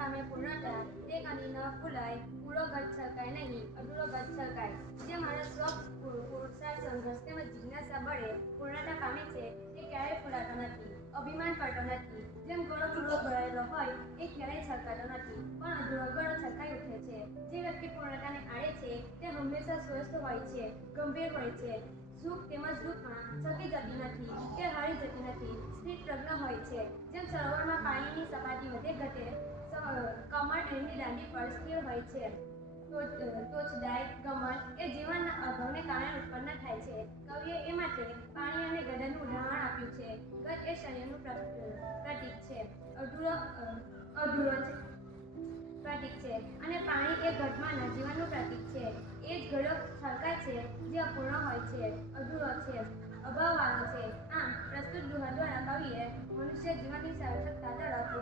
કામે પૂર્ણતા તે કની ન ફૂલાય, પૂરો ગત છલકાય નહીં, અધૂરો ગત છલકાય. જે માણસ સ્વ પુરુષાર્થ સંઘર્ષ તેમજ જિજ્ઞાસા બળે પૂર્ણતા પામે છે તે ક્યારેય ફૂલાતો નથી, અભિમાન કરતો નથી. જેમ ગળો પૂરો ભરાયેલો હોય એ ક્યારેય છલકાતો નથી, પણ અધૂરો ગળો છલકાઈ ઉઠે છે. જે વ્યક્તિ પૂર્ણતાને આડે છે તે હંમેશા સ્વસ્થ હોય છે, ગંભીર હોય છે. સુખ તેમજ દુઃખમાં છકી જતી નથી કે હારી જતી નથી, સ્થિર પ્રજ્ઞ હોય છે. જેમ સરોવરમાં પાણીની સપાટી વધે ઘટે કમળ એની દાંડી પર સ્થિર હોય છે. તોછડાય ગમન એ જીવનના અભાવને કારણે ઉત્પન્ન થાય છે. કવિએ એ માટે પાણી અને ગદાનું ઉદાહરણ આપ્યું છે. ગદ એ શરીરનું પ્રતીક છે, અધૂરો છે પ્રતીક છે, અને પાણી એ ઘટમાંના જીવનનું પ્રતીક છે. એ જ ઘડો છલકાય છે જે અપૂર્ણ હોય છે, અધૂરો છે, અભાવવાળો છે. આમ પ્રસ્તુત દોહા દ્વારા કવિએ મનુષ્ય જીવનની સાર્થકતા તરફ